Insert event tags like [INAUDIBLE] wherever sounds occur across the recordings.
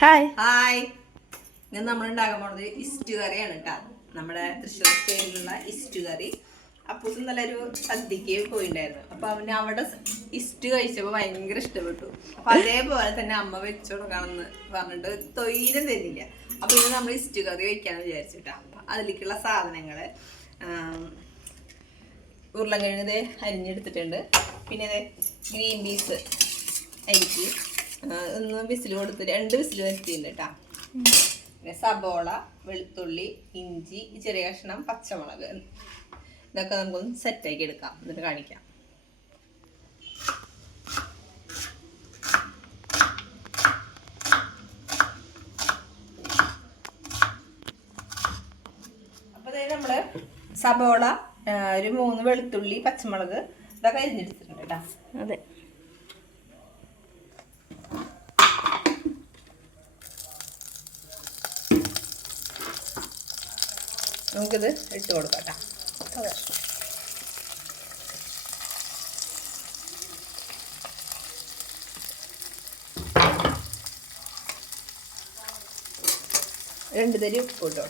Hi hi ഇന്ന് നമ്മൾ ഉണ്ടാക്കാൻ പോണത് ഇസ്റ്റു കറിയാണ് കേട്ടോ നമ്മുടെ തൃശ്ശൂർ സ്റ്റൈലിലുള്ള ഇസ്റ്റു കറി. അപ്പൂസും നല്ലൊരു സദ്യക്ക് പോയിണ്ടായിരുന്നു. അപ്പൊ അവന് അവിടെ ഇസ്റ്റ് കഴിച്ചപ്പോ ഭയങ്കര ഇഷ്ടപ്പെട്ടു. അപ്പൊ അതേപോലെ തന്നെ അമ്മ വെച്ചു കൊടുക്കണമെന്ന് പറഞ്ഞിട്ട് തൊയിലും തരില്ല അപ്പൊ ഇന്ന് നമ്മൾ ഇസ്റ്റു കറി കഴിക്കാന്ന് വിചാരിച്ചിട്ടാ അപ്പൊ അതിലേക്കുള്ള സാധനങ്ങൾ ഉരുളൻ കഴിഞ്ഞത് അരിഞ്ഞെടുത്തിട്ടുണ്ട്. പിന്നെ ഗ്രീൻ പീസ് അരിക്ക്. ഒന്ന് വിസിൽ കൊടുത്ത് രണ്ട് വിസിൽ വരുത്തിയിട്ടുണ്ട് കേട്ടോ പിന്നെ സബോള വെളുത്തുള്ളി ഇഞ്ചി ചെറിയ കഷ്ണം പച്ചമുളക്. ഇതൊക്കെ നമുക്കൊന്ന് സെറ്റാക്കി എടുക്കാം. എന്നിട്ട് കാണിക്കാം. അപ്പോൾ അതായത് നമ്മൾ സബോള ഒരു മൂന്ന് വെളുത്തുള്ളി പച്ചമുളക് ഇതൊക്കെ അരിഞ്ഞെടുത്തിട്ടുണ്ട് കേട്ടോ അതെ. നമുക്കിത് ഇട്ട് കൊടുക്കാം കേട്ടോ. അതെ. രണ്ട് തരി ഉപ്പ് ഇട്ട് കൊടുക്കാം.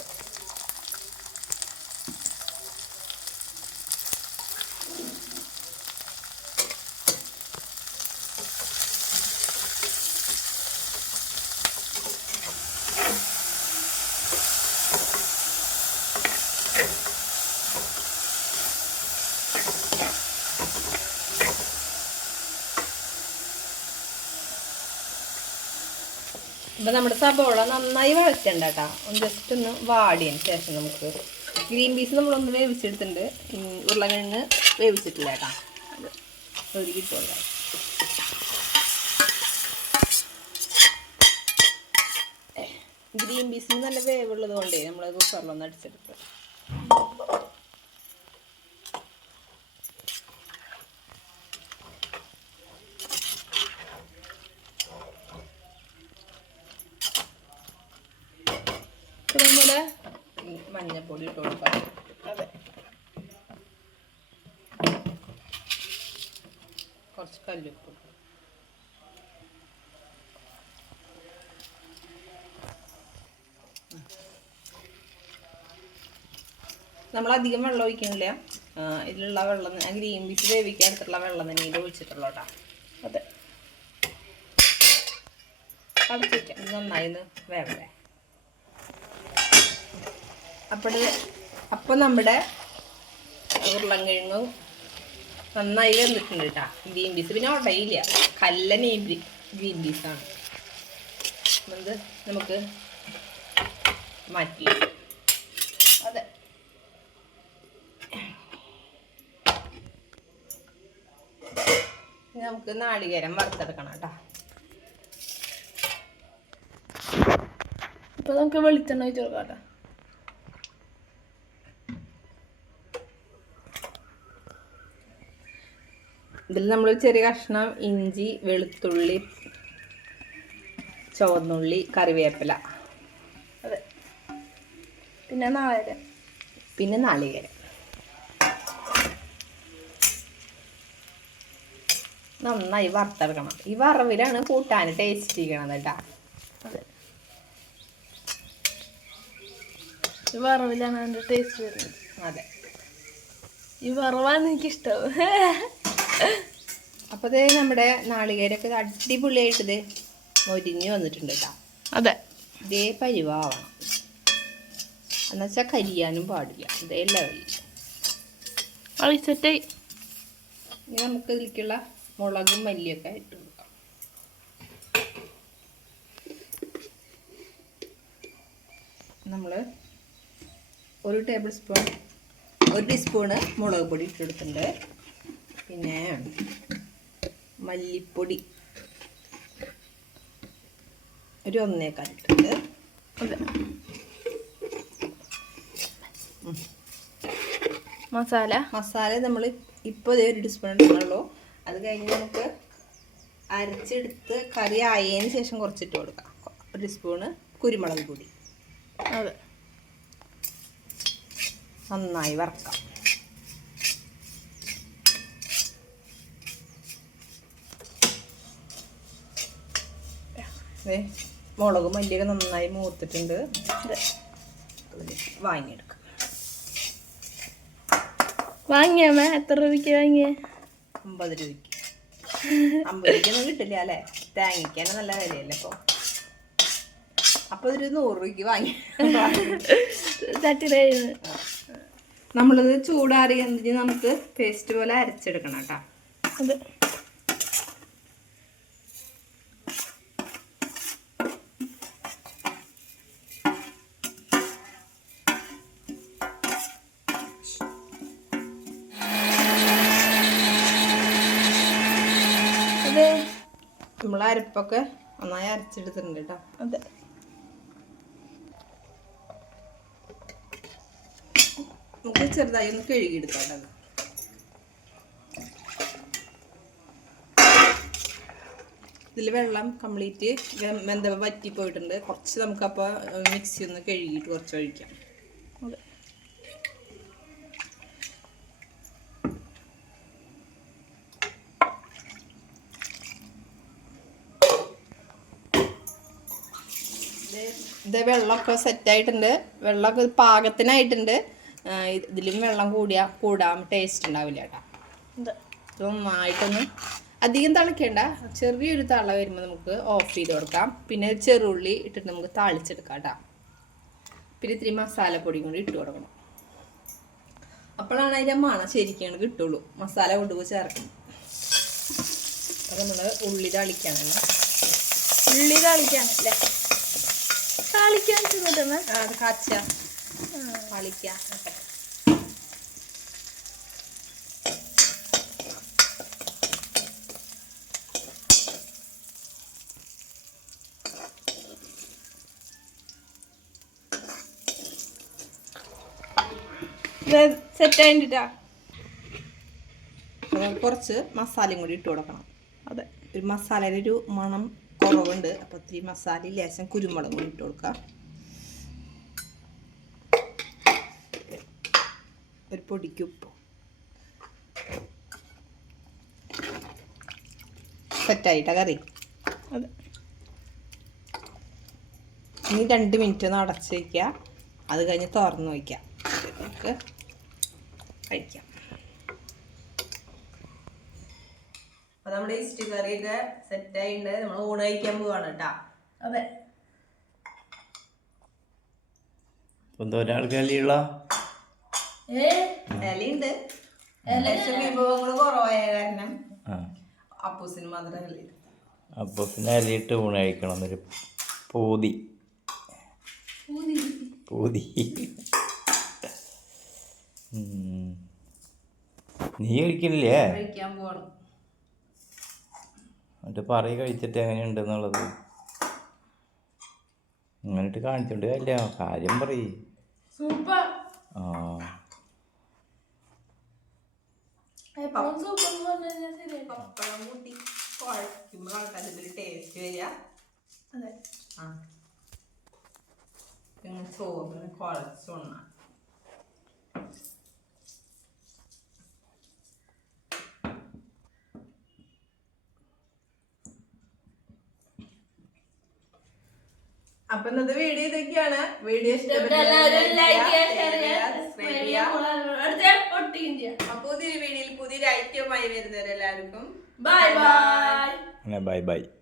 അപ്പം നമ്മുടെ സബോള നന്നായി വഴറ്റണ്ട കേട്ടോ ഒന്ന് ജസ്റ്റ് ഒന്ന് വാടിയതിന് ശേഷം നമുക്ക് ഗ്രീൻ പീസ് നമ്മളൊന്ന് വേവിച്ചെടുത്തിട്ടുണ്ട്. ഉരുളക്കിഴങ്ങ് വേവിച്ചിട്ടില്ല കേട്ടോ അത് ഒരു കിട്ടുമല്ലോ ഗ്രീൻ പീസിന് നല്ല വേവുള്ളത് കൊണ്ടേ നമ്മൾ കുക്കറിലൊന്ന് അടിച്ചെടുത്ത്. നമ്മുടെ ഈ മഞ്ഞപ്പൊടി ഇട്ട് കൊടുക്കാം. അതെ. കുറച്ച് കല്ലുപ്പ്. നമ്മൾ അധികം വെള്ളം ഒഴിക്കണില്ല. ഇതിലുള്ള വെള്ളം ആ ഗ്രീൻ പീസ് വേവിക്കാൻ എടുത്തിട്ടുള്ള വെള്ളം തന്നെ ഇത് ഒഴിച്ചിട്ടുള്ളൂ കേട്ടോ. അതെ. അടച്ച് വയ്ക്കാം നന്നായി ഒന്ന് വേവട്ടെ. അപ്പോൾ അപ്പോൾ നമ്മുടെ ഉരുളൻകിഴങ്ങും നന്നായി വന്നിട്ടുണ്ട് കേട്ടോ ഗ്രീൻ പീസ്. പിന്നെ ഉടയില്ല കല്ല ഈ ഗ്രീൻ പീസാണ് അത് നമുക്ക് മാറ്റി. അതെ. നമുക്ക് നാളികേരം വറുത്തെടുക്കണം കേട്ടോ ഇപ്പൊ നമുക്ക് വെളിച്ചെണ്ണ കൊടുക്കാം കേട്ടോ ഇതിൽ നമ്മൾ ചെറിയ കഷ്ണം ഇഞ്ചി വെളുത്തുള്ളി ചുവന്നുള്ളി കറിവേപ്പില. അതെ. പിന്നെ നാളെ പിന്നെ നാളികേരം. നന്നായി വറുത്തെടുക്കണം. ഈ വറവിലാണ് കൂട്ടാൻ ടേസ്റ്റ് ചെയ്യണത് കേട്ടാ. ഈ വറവിലാണ് അതിന്റെ ടേസ്റ്റ് വരുന്നത്. അതെ. ഈ വറവാണ് എനിക്കിഷ്ടം. [LAUGHS] അപ്പോൾ ഇത് നമ്മുടെ നാളികേരൊക്കെ അടിപൊളിയായിട്ട് ഇത് മൊരിഞ്ഞ് വന്നിട്ടുണ്ട് കേട്ടോ അതെ. ഇതേ പരിവാവണം. എന്നുവെച്ചാൽ കരിയാനും പാടില്ല. ഇതേ ലെവലിൽ ഇനി നമുക്ക് ഇതിലേക്കുള്ള മുളകും മല്ലിയൊക്കെ ഇട്ട് കൊടുക്കാം. നമ്മൾ ഒരു ടേബിൾ സ്പൂൺ ഒരു ടീസ്പൂണ് മുളക് പൊടി ഇട്ടെടുത്തിട്ടുണ്ട് പിന്നെ മല്ലിപ്പൊടി. ഒരു ഒന്നേക്കാൽ ഇട്ടിട്ട് അതെ. മസാല? മസാല നമ്മൾ ഇപ്പോൾ ഇതേ ഒരു ടീസ്പൂൺ ഇടുന്നുള്ളൂ. അത് കഴിഞ്ഞ് നമുക്ക് അരച്ചെടുത്ത് കറി ആയതിന് ശേഷം കുറച്ചിട്ട് കൊടുക്കാം. ഒരു ടീസ്പൂണ് കുരുമുളക് പൊടി. അതെ. നന്നായി വറക്കാം. മുളകും മല്ലിയൊക്കെ നന്നായി മൂത്തിട്ടുണ്ട്. വാങ്ങിയെടുക്കാം. വാങ്ങിയാമേ എത്ര രൂപയ്ക്ക് വാങ്ങിയേ? അമ്പത് രൂപയ്ക്ക്. അമ്പത് രൂപയ്ക്കൊന്നും കിട്ടില്ല അല്ലേ? തേങ്ങയ്ക്കാണ് നല്ല വിലയല്ലേ അപ്പോൾ അപ്പോൾ ഒരു നൂറ് രൂപയ്ക്ക് വാങ്ങി. തട്ടിലായിരുന്നു നമ്മളിത് ചൂടാറിയതിന് നമുക്ക് പേസ്റ്റ് പോലെ അരച്ചെടുക്കണം കേട്ടോ. നമ്മൾ അരപ്പൊക്കെ നന്നായി അരച്ചെടുത്തിട്ടുണ്ട് കേട്ടോ. അതെ. നമുക്ക് ചെറുതായി ഒന്ന് കഴുകിയെടുക്കാം അത്. ഇതിൽ വെള്ളം കംപ്ലീറ്റ് വെന്ത വറ്റി പോയിട്ടുണ്ട് കുറച്ച് നമുക്കപ്പോൾ മിക്സി ഒന്ന് കഴുകിയിട്ട് കുറച്ച് ഒഴിക്കാം. ഇത് വെള്ളമൊക്കെ സെറ്റായിട്ടുണ്ട്. വെള്ളമൊക്കെ പാകത്തിനായിട്ടുണ്ട്. ഇതിലും വെള്ളം കൂടിയാ കൂടാൻ ടേസ്റ്റ് ഉണ്ടാവില്ല കേട്ടോ. ഇത്. നന്നായിട്ടൊന്ന് അധികം തിളയ്ക്കേണ്ട ചെറിയൊരു തള വരുമ്പോൾ നമുക്ക് ഓഫ് ചെയ്ത് കൊടുക്കാം. പിന്നെ ചെറുള്ളി ഇട്ടിട്ട് നമുക്ക് താളിച്ചെടുക്കാം കേട്ടോ. പിന്നെ ഇത്തിരി മസാലപ്പൊടിയും കൂടി ഇട്ട് കൊടുക്കണം. അപ്പോഴാണ് അതിന്റെ മണം ശരിക്കും കിട്ടുള്ളൂ. മസാല കൊണ്ടുപോയി ചേർക്കണം. അപ്പം നമ്മൾ ഉള്ളി തളിക്കാനല്ല ഉള്ളി താളിക്കാണല്ലേ താളിക്കാൻ ചെന്നിട്ടമ്മേ ആ, അത് കാച്ച തളിക്കാം സെറ്റ് ആയിട്ടാ കുറച്ച് മസാലയും കൂടി ഇട്ട് കൊടുക്കണം. അതെ. ഒരു മസാലയിലൊരു ഒരു മണം കുറവുണ്ട്. അപ്പോൾ ഇത്തിരി മസാല ലേശം കുരുമുളക് കൂടി ഇട്ട് കൊടുക്കാം. ഒരു പൊടിക്ക് ഉപ്പ്. സെറ്റായിട്ടാ കറി. അതെ. ഇനി രണ്ട് മിനിറ്റ് ഒന്ന് അടച്ച് വയ്ക്കുക അത് കഴിഞ്ഞ് തുറന്ന് വയ്ക്കാം നമുക്ക് കഴിക്കാം. അപ്പോൾ നമ്മുടെ ഇസ്റ്റ് സെറ്റ് ആയിട്ടുണ്ട് നമ്മൾ ഊണ് കഴിക്കാൻ പോവാണ് കേട്ടോ അതെ. ഒരാൾക്ക് ഇലയുണ്ട് വിഭവങ്ങൾ കുറവായ കാരണം അപ്പൂസിന് ഊണ് കഴിക്കണം എന്നൊരു പൂതി. പൂതി. നീ കഴിക്കണില്ലേ കഴിക്കാൻ പോവാണ്. എന്നിട്ട് പറയി കഴിച്ചിട്ട് എങ്ങനെയുണ്ടെന്നുള്ളത്. അങ്ങനെട്ട് കാണിച്ചോണ്ട് കാര്യമില്ല കാര്യം പറയ്. ആ. ടേസ്റ്റ് വരിക അതെ. ആ. പിന്നെ ചോറിന് കുഴച്ചോണ്ണ അപ്പൊ ഇന്നത്തെ വീഡിയോ ഇതൊക്കെയാണ് വീഡിയോ അപ്പൊ പുതിയൊരു വീഡിയോയിൽ പുതിയൊരു ഐറ്റവുമായി വരുന്നവരെല്ലാവർക്കും. Bye bye bye bye